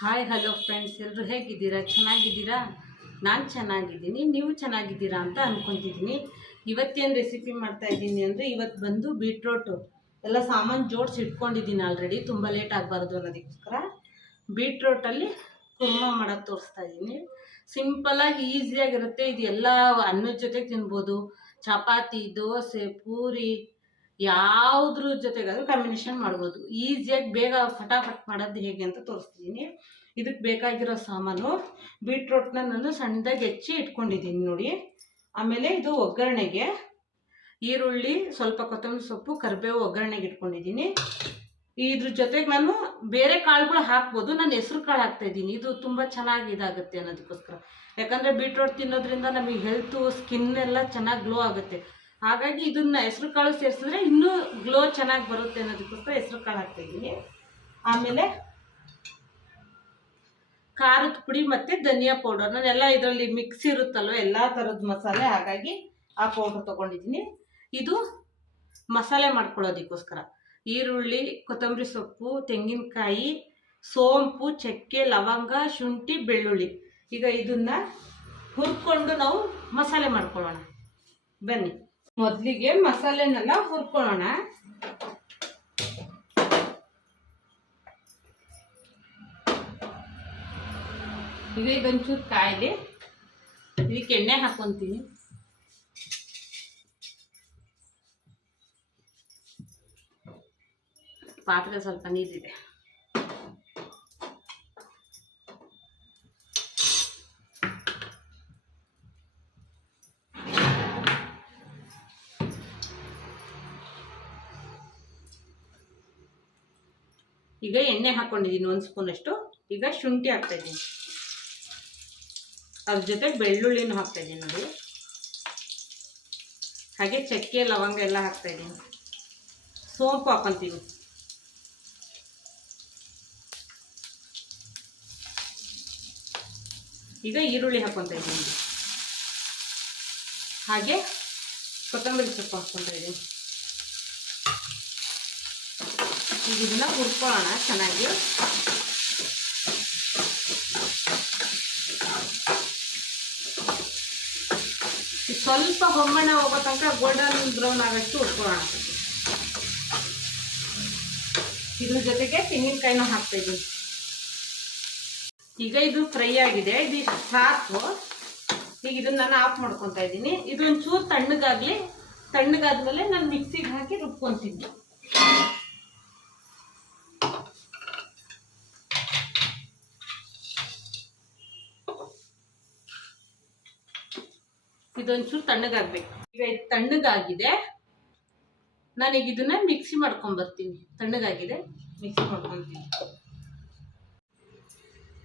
Hi hello friends ಎಲ್ಲರೂ ಹೇಗಿದ್ದೀರಾ? ಚೆನ್ನಾಗಿದ್ದೀರಾ? ನಾನು ಚೆನ್ನಾಗಿದ್ದೀನಿ. ನೀವು ಚೆನ್ನಾಗಿದ್ದೀರಾ ಅಂತ ಅಂದ್ಕೊತಿದ್ದೀನಿ ಇವತ್ತೇನು ರೆಸಿಪಿ ಮಾಡ್ತಾ ಇದ್ದೀನಿ ಅಂದರೆ ಇವತ್ತು ಬಂದು ಬೀಟ್ರೋಟು ಎಲ್ಲ ಸಾಮಾನು ಜೋಡಿಸಿ ಇಟ್ಕೊಂಡಿದ್ದೀನಿ ಆಲ್ರೆಡಿ ತುಂಬ ಲೇಟ್ ಆಗಬಾರ್ದು ಅನ್ನೋದಕ್ಕೋಸ್ಕರ. ಬೀಟ್ರೋಟಲ್ಲಿ ಕುರ್ಮ ಮಾಡೋದು ತೋರಿಸ್ತಾ ಇದ್ದೀನಿ. ಸಿಂಪಲಾಗಿ ಈಸಿಯಾಗಿರುತ್ತೆ ಇದು ಎಲ್ಲ ಅನ್ನದ ಜೊತೆಗೆ ತಿನ್ಬೋದು. ಚಪಾತಿ, ದೋಸೆ, ಪೂರಿ ಯಾವುದ್ರ ಜೊತೆಗಾದ್ರೂ ಕಾಂಬಿನೇಷನ್ ಮಾಡ್ಬೋದು. ಈಸಿಯಾಗಿ ಬೇಗ ಫಟಾಫಟ್ ಮಾಡೋದು ಹೇಗೆ ಅಂತ ತೋರಿಸ್ತಿದ್ದೀನಿ ಇದಕ್ಕೆ ಬೇಕಾಗಿರೋ ಸಾಮಾನು ಬೀಟ್ರೋಟ್ನ ನಾನು ಸಣ್ಣದಾಗಿ ಹೆಚ್ಚಿ ಇಟ್ಕೊಂಡಿದ್ದೀನಿ ನೋಡಿ. ಆಮೇಲೆ ಇದು ಒಗ್ಗರಣೆಗೆ ಈರುಳ್ಳಿ, ಸ್ವಲ್ಪ ಕೊತ್ತಂಬರಿ ಸೊಪ್ಪು, ಕರಿಬೇವು ಒಗ್ಗರಣೆಗೆ ಇಟ್ಕೊಂಡಿದ್ದೀನಿ. ಇದ್ರ ಜೊತೆಗೆ ನಾನು ಬೇರೆ ಕಾಳುಗಳು ಹಾಕ್ಬೋದು. ನಾನು ಹೆಸ್ರು ಕಾಳು ಹಾಕ್ತಾ ಇದ್ದೀನಿ. ಇದು ತುಂಬ ಚೆನ್ನಾಗಿ ಇದಾಗುತ್ತೆ ಅನ್ನೋದಕ್ಕೋಸ್ಕರ. ಯಾಕಂದರೆ ಬೀಟ್ರೋಟ್ ತಿನ್ನೋದ್ರಿಂದ ನಮಗೆ ಹೆಲ್ತು ಸ್ಕಿನ್ ಎಲ್ಲ ಚೆನ್ನಾಗಿ ಗ್ಲೋ ಆಗುತ್ತೆ. ಹಾಗಾಗಿ ಇದನ್ನ ಹೆಸರು ಕಾಳು ಸೇರಿಸಿದ್ರೆ ಇನ್ನೂ ಗ್ಲೋ ಚೆನ್ನಾಗಿ ಬರುತ್ತೆ ಅನ್ನೋದಕ್ಕೋಸ್ಕರ ಹೆಸರು ಕಾಳು ಹಾಕ್ತಾ ಇದ್ದೀನಿ ಆಮೇಲೆ ಖಾರದ ಪುಡಿ ಮತ್ತು ಧನಿಯಾ ಪೌಡರ್ ನಾನೆಲ್ಲ ಇದರಲ್ಲಿ ಮಿಕ್ಸ್ ಇರುತ್ತಲ್ವ ಎಲ್ಲ ಥರದ ಮಸಾಲೆ, ಹಾಗಾಗಿ ಆ ಪೌಡ್ರ್ ತೊಗೊಂಡಿದ್ದೀನಿ ಇದು ಮಸಾಲೆ ಮಾಡ್ಕೊಳ್ಳೋದಕ್ಕೋಸ್ಕರ. ಈರುಳ್ಳಿ, ಕೊತ್ತಂಬರಿ ಸೊಪ್ಪು, ತೆಂಗಿನಕಾಯಿ, ಸೋಂಪು, ಚಕ್ಕೆ, ಲವಂಗ, ಶುಂಠಿ, ಬೆಳ್ಳುಳ್ಳಿ. ಈಗ ಇದನ್ನ ಹುರ್ಕೊಂಡು ನಾವು ಮಸಾಲೆ ಮಾಡ್ಕೊಳ್ಳೋಣ. ಬನ್ನಿ. ಮೊದಲಿಗೆ ಮಸಾಲೆನೆಲ್ಲ ಹುರ್ಕೊಳ್ಳೋಣ. ಈಗ ಇದೊಂಚೂರು ಕಾಯಿಲೆ. ಇದಕ್ಕೆ ಎಣ್ಣೆ ಹಾಕೊತೀನಿ. ಪಾತ್ರೆ ಸ್ವಲ್ಪ ನೀರಿದೆ. ಎಣ್ಣೆ ಹಾಕೊಂಡಿದ್ದೀನಿ ಒಂದು ಸ್ಪೂನಷ್ಟು ಈಗ ಶುಂಠಿ ಹಾಕ್ತಾಯಿದ್ದೀನಿ. ಅದ್ರ ಜೊತೆ ಬೆಳ್ಳುಳ್ಳಿನೂ ಹಾಕ್ತಾಯಿದ್ದೀನಿ ನೋಡಿ. ಹಾಗೆ ಚಕ್ಕೆ, ಲವಂಗ ಎಲ್ಲ ಹಾಕ್ತಾ ಇದ್ದೀನಿ ಸೋಂಪು ಹಾಕೊತೀವಿ. ಈಗ ಈರುಳ್ಳಿ ಹಾಕೊತಾ ಇದ್ದೀನಿ ಹಾಗೆ ಕೊತ್ತಂಬರಿ ಸೊಪ್ಪು ಹಾಕ್ಕೊತಾ ಇದ್ದೀನಿ ಇದನ್ನ ಹುರ್ಕೊಳ್ಳೋಣ ಚೆನ್ನಾಗಿ. ಸ್ವಲ್ಪ ಹೊಮ್ಮಣ್ಣ ಹೋಗೋ ತನಕ ಗೋಲ್ಡನ್ ಬ್ರೌನ್ ಆಗಷ್ಟು ಹುರ್ಕೊಳ್ಳೋಣ. ಇದ್ರ ಜೊತೆಗೆ ತೆಂಗಿನಕಾಯಿನೂ ಹಾಕ್ತಾ ಈಗ ಇದು ಫ್ರೈ ಆಗಿದೆ. ಇದು ಸಾಕು. ಈಗ ಇದನ್ನ ನಾನು ಆಫ್ ಮಾಡ್ಕೊತಾ ಇದ್ದೀನಿ ಇದೊಂಚೂರು ತಣ್ಣಗಾಗ್ಲಿ. ತಣ್ಣಗಾದ್ಮೇಲೆ ನಾನು ಮಿಕ್ಸಿಗೆ ಹಾಕಿ ರುಬ್ಕೊಂತೀನಿ. ಇದೊಂಚೂರು ತಣ್ಣಗಾಗ್ಬೇಕು. ಈಗ ಇದು ತಣ್ಣಗಾಗಿದೆ. ನಾನೀಗ ಇದನ್ನ ಮಿಕ್ಸಿ ಮಾಡ್ಕೊಂಬರ್ತೀನಿ ತಣ್ಣಗಾಗಿದೆ ಮಿಕ್ಸಿ ಮಾಡ್ಕೊತೀನಿ.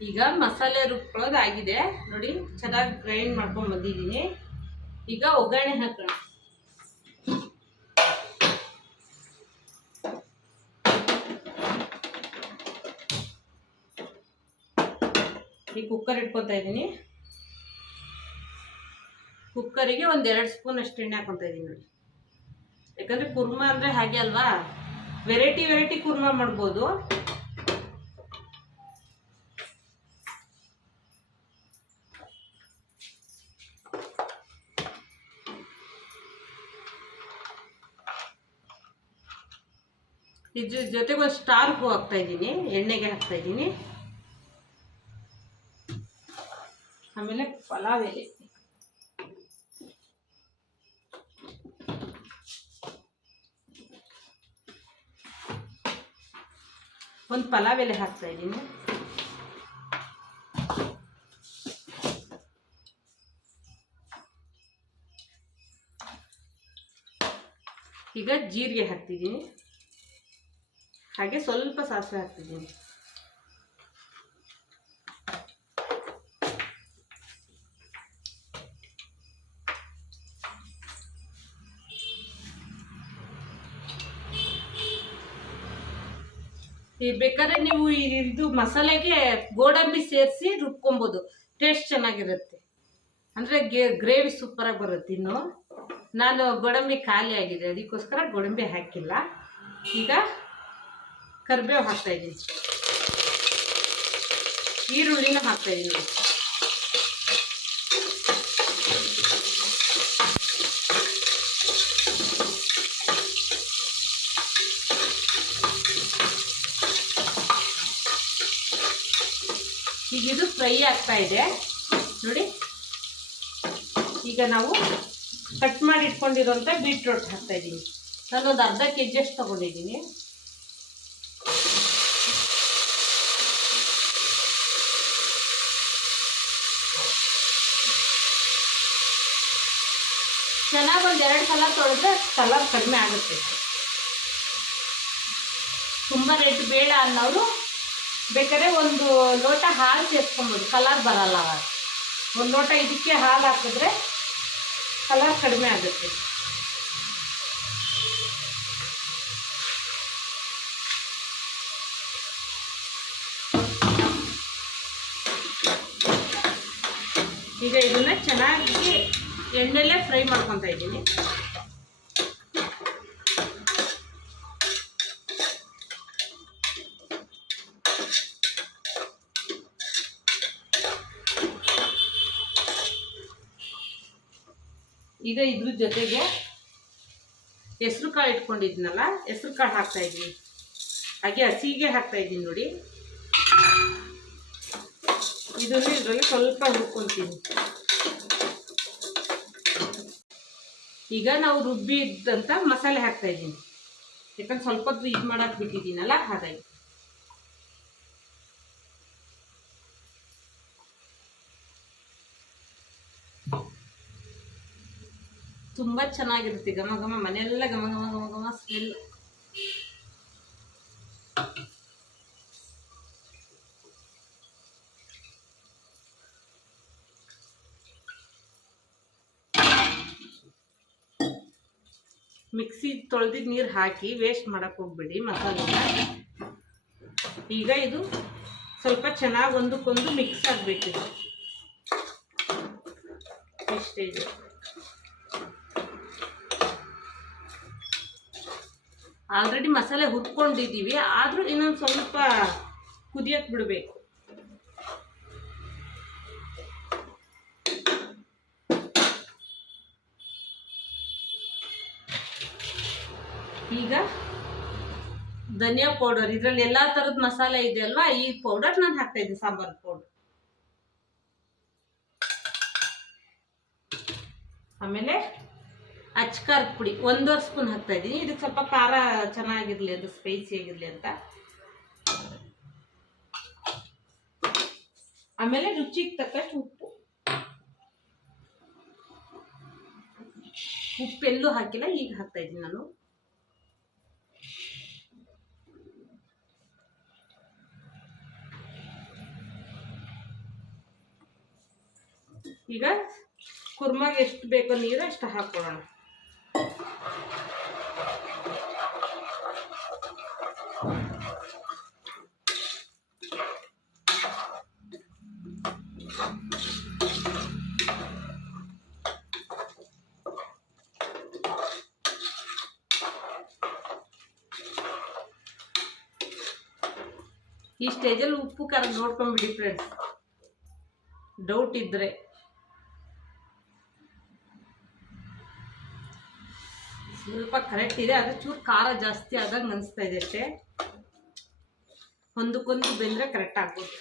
ಈಗ ಮಸಾಲೆ ರುಬ್ಕೊಳ್ಳೋದಾಗಿದೆ. ನೋಡಿ, ಚೆನ್ನಾಗಿ ಗ್ರೈಂಡ್ ಮಾಡ್ಕೊಂಬಂದಿದ್ದೀನಿ ಈಗ ಒಗ್ಗರಣೆ ಹಾಕೋಣ. ಈ ಕುಕ್ಕರ್ ಇಟ್ಕೊತಾ ಇದ್ದೀನಿ. ಕುಕ್ಕರಿಗೆ ಒಂದು ಎರಡು ಸ್ಪೂನ್ ಅಷ್ಟು ಎಣ್ಣೆ ಹಾಕೊತಾ ಇದ್ದೀನಿ ನೋಡಿ. ಯಾಕಂದರೆ ಕುರ್ಮಾ ಅಂದರೆ ಹಾಗೆ ಅಲ್ವಾ? ವೆರೈಟಿ ವೆರೈಟಿ ಕುರ್ಮಾ ಮಾಡ್ಬೋದು. ಇದ್ರ ಜೊತೆಗೆ ಒಂದು ಸ್ಟಾರ್ ಹೂ ಹಾಕ್ತಾ ಇದ್ದೀನಿ ಎಣ್ಣೆಗೆ ಹಾಕ್ತಾ ಇದ್ದೀನಿ ಆಮೇಲೆ ಪಲಾವ್ ಎಲೆ. ಒಂದು ಪಲಾವ್ ಎಲೆ ಹಾಕ್ತಾ ಇದ್ದೀನಿ ಈಗ ಜೀರಿಗೆ ಹಾಕ್ತಿದ್ದೀನಿ. ಹಾಗೆ ಸ್ವಲ್ಪ ಸಾಸಿವೆ ಹಾಕ್ತಿದ್ದೀನಿ. ಬೇಕಾದ್ರೆ ನೀವು ಈ- ಇದು ಮಸಾಲೆಗೆ ಗೋಡಂಬಿ ಸೇರಿಸಿ ರುಬ್ಕೊಬೋದು. ಟೇಸ್ಟ್ ಚೆನ್ನಾಗಿರುತ್ತೆ. ಅಂದರೆ ಗ್ರೇವಿ ಸೂಪರಾಗಿ ಬರುತ್ತೆ ಇನ್ನು. ನಾನು ಗೋಡಂಬಿ ಖಾಲಿ ಆಗಿದೆ. ಅದಕ್ಕೋಸ್ಕರ ಗೋಡಂಬಿ ಹಾಕಿಲ್ಲ. ಈಗ ಕರಿಬೇವು ಹಾಕ್ತಾಯಿದ್ದೀನಿ ಈರುಳ್ಳಿನೂ ಹಾಕ್ತಾಯಿದ್ದೀನಿ ಹಾಕ್ತಾ ಇದು ಫ್ರೈ ಆಗ್ತಾ ಇದೆ. ನೋಡಿ. ಈಗ ನಾವು ಕಟ್ ಮಾಡಿ ಇಟ್ಕೊಂಡಿರೋಂಥ ಬೀಟ್ರೋಟ್ ಹಾಕ್ತಾ ಇದ್ದೀನಿ. ನಾನೊಂದು ಅರ್ಧ ಕೆ ಜಿ ಅಷ್ಟು ತೊಗೊಂಡಿದ್ದೀನಿ. ಚೆನ್ನಾಗಿ ಒಂದು ಎರಡು ಸಲ ತೊಳೆದ್ರೆ ಕಲರ್ ಕಡಿಮೆ ಆಗುತ್ತೆ. ತುಂಬ ರೇಟ್ ಬೇಡ ಅನ್ನೋರು ಬೇಕಾದ್ರೆ ಒಂದು ಲೋಟ ಹಾಲು ಸೇರಿಸ್ಕೊಬೋದು. ಕಲರ್ ಬರಲ್ಲ ಅವಾಗ. ಒಂದು ಲೋಟ ಇದಕ್ಕೆ ಹಾಲು ಹಾಕಿದ್ರೆ ಕಲರ್ ಕಡಿಮೆ ಆಗುತ್ತೆ. ಈಗ ಇದನ್ನ ಚೆನ್ನಾಗಿ ಎಣ್ಣೆಲ್ಲೇ ಫ್ರೈ ಮಾಡ್ಕೊತಾ ಇದ್ದೀನಿ. ಈಗ ಇದ್ರ ಜೊತೆಗೆ ಹೆಸ್ರು ಕಾಳು ಇಟ್ಕೊಂಡಿದ್ನಲ್ಲ, ಹೆಸ್ರು ಕಾಳು ಹಾಕ್ತಾ ಇದ್ದೀನಿ ಹಾಗೆ ಹಸಿಗೆ ಹಾಕ್ತಾ ಇದ್ದೀನಿ ನೋಡಿ. ಇದನ್ನು ಇದರಲ್ಲಿ ಸ್ವಲ್ಪ ಹುರ್ಕೊತೀನಿ. ಈಗ ನಾವು ರುಬ್ಬಿ ಇದ್ದಂಥ ಮಸಾಲೆ ಹಾಕ್ತಾ ಇದ್ದೀನಿ ಯಾಕಂದ್ರೆ ಸ್ವಲ್ಪ ಹೊತ್ತು ಇದು ಮಾಡಕ್ಕೆ ಬಿಟ್ಟಿದ್ದೀನಲ್ಲ, ಹಾಗಾಗಿ. ತುಂಬ ಚೆನ್ನಾಗಿರುತ್ತೆ. ಘಮ ಘಮ ಮನೆಯೆಲ್ಲ ಘಮ ಘಮ ಘಮ ಘಮ ಸ್ಮೆಲ್ ಮಿಕ್ಸಿ ತೊಳೆದಿದ್ದು ನೀರು ಹಾಕಿ ವೇಸ್ಟ್ ಮಾಡಕ್ಕೆ ಹೋಗ್ಬೇಡಿ, ಮಸಾಲೆನ. ಈಗ ಇದು ಸ್ವಲ್ಪ ಚೆನ್ನಾಗಿ ಒಂದಕ್ಕೊಂದು ಮಿಕ್ಸ್ ಆಗಬೇಕಿದೆ ಇಷ್ಟೇ ಇದು. ಆಲ್ರೆಡಿ ಮಸಾಲೆ ಹುರ್ಕೊಂಡಿದ್ದೀವಿ. ಆದರೂ ಇನ್ನೊಂದು ಸ್ವಲ್ಪ ಕುದಿಯಕ್ಕೆ ಬಿಡಬೇಕು. ಈಗ ಧನಿಯಾ ಪೌಡರ್, ಇದರಲ್ಲಿ ಎಲ್ಲ ಥರದ ಮಸಾಲೆ ಇದೆ ಅಲ್ವಾ? ಈ ಪೌಡರ್ ನಾನು ಹಾಕ್ತಾ ಇದ್ದೀನಿ ಸಾಂಬಾರ್ ಪೌಡರ್. ಆಮೇಲೆ ಅಚ್ಕಾರದ ಪುಡಿ. ಒಂದೂವರೆ ಸ್ಪೂನ್ ಹಾಕ್ತಾ ಇದ್ದೀನಿ. ಇದಕ್ಕೆ ಸ್ವಲ್ಪ ಖಾರ ಚೆನ್ನಾಗಿರಲಿ ಅಂತ ಸ್ಪೈಸಿ ಆಗಿರಲಿ ಅಂತ. ಆಮೇಲೆ ರುಚಿಗೆ ತಕ್ಕಷ್ಟು ಉಪ್ಪು. ಉಪ್ಪೆಲ್ಲೂ ಹಾಕಿಲ್ಲ, ಈಗ ಹಾಕ್ತಾ ಇದ್ದೀನಿ ನಾನು. ಈಗ ಕುರ್ಮಾಗೆ ಎಷ್ಟು ಬೇಕೋ ನೀರು ಅಷ್ಟು ಹಾಕ್ಕೊಳ್ಳೋಣ ಈ ಸ್ಟೇಜಲ್ಲಿ ಉಪ್ಪು, ಖಾರ ನೋಡ್ಕೊಂಬಿಡಿ ಫ್ರೆಂಡ್ಸ್ ಡೌಟ್ ಇದ್ದರೆ ಸ್ವಲ್ಪ ಕರೆಕ್ಟ್ ಇದೆ, ಆದರೆ ಚೂರು ಖಾರ ಜಾಸ್ತಿ ಆದಂಗೆ ಅನಿಸ್ತಾ ಇದೆ ಅಷ್ಟೇ. ಒಂದಕ್ಕೊಂದು ಬೆಂದರೆ ಕರೆಕ್ಟ್ ಆಗ್ಬೋದು.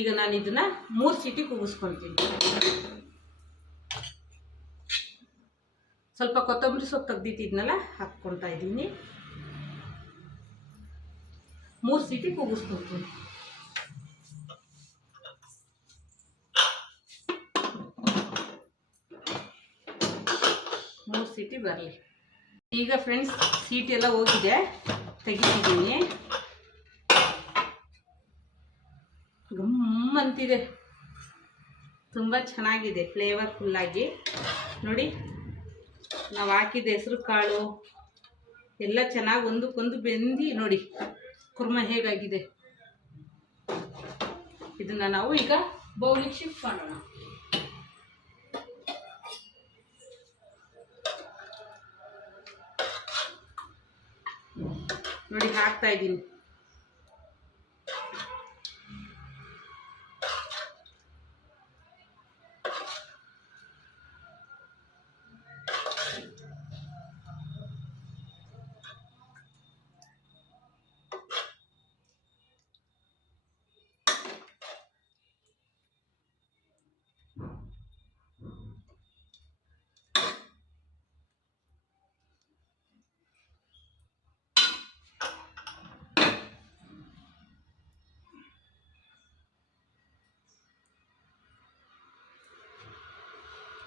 ಈಗ ನಾನು ಇದನ್ನ ಮೂರು ಸೀಟಿ ಕೂಗಿಸ್ಕೊತೀನಿ ಸ್ವಲ್ಪ ಕೊತ್ತಂಬರಿ ಸೊಪ್ಪು ತೆಗ್ದಿಟ್ಟಿದ್ನಲ್ಲ, ಹಾಕ್ಕೊಳ್ತಾ ಇದ್ದೀನಿ. ಮೂರು ಸೀಟಿ ಕೂಗಿಸ್ಕೊಳ್ತೀನಿ. ಮೂರು ಸೀಟಿ ಬರಲಿ. ಈಗ ಫ್ರೆಂಡ್ಸ್ ಸೀಟಿ ಎಲ್ಲ ಹೋಗಿದೆ. ತೆಗಿತಿದ್ದೀನಿ. ಗಮ್ ಅಂತಿದೆ. ತುಂಬ ಚೆನ್ನಾಗಿದೆ ಫ್ಲೇವರ್ಫುಲ್ಲಾಗಿ ನೋಡಿ. ನಾವು ಹಾಕಿದ ಹೆಸರು ಕಾಳು, ಎಲ್ಲ ಚೆನ್ನಾಗಿ ಒಂದಕ್ಕೊಂದು ಬೆಂದಿ ನೋಡಿ, ಕುರ್ಮ ಹೇಗಾಗಿದೆ. ಇದನ್ನು ನಾವು ಈಗ ಬೌಲಿಗೆ ಶಿಫ್ಟ್ ಮಾಡೋಣ. ನೋಡಿ, ಹಾಕ್ತಾ ಇದ್ದೀನಿ.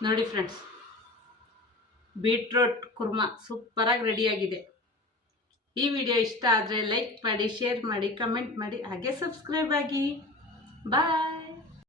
ನೋಡಿ ಫ್ರೆಂಡ್ಸ್ ಬೀಟ್ರೋಟ್ ಕುರ್ಮಾ ಸೂಪರಾಗಿ ರೆಡಿಯಾಗಿದೆ ಈ ವಿಡಿಯೋ ಇಷ್ಟ ಆದರೆ ಲೈಕ್ ಮಾಡಿ ಶೇರ್ ಮಾಡಿ ಕಮೆಂಟ್ ಮಾಡಿ, ಹಾಗೆ ಸಬ್ಸ್ಕ್ರೈಬ್ ಆಗಿ. ಬಾಯ್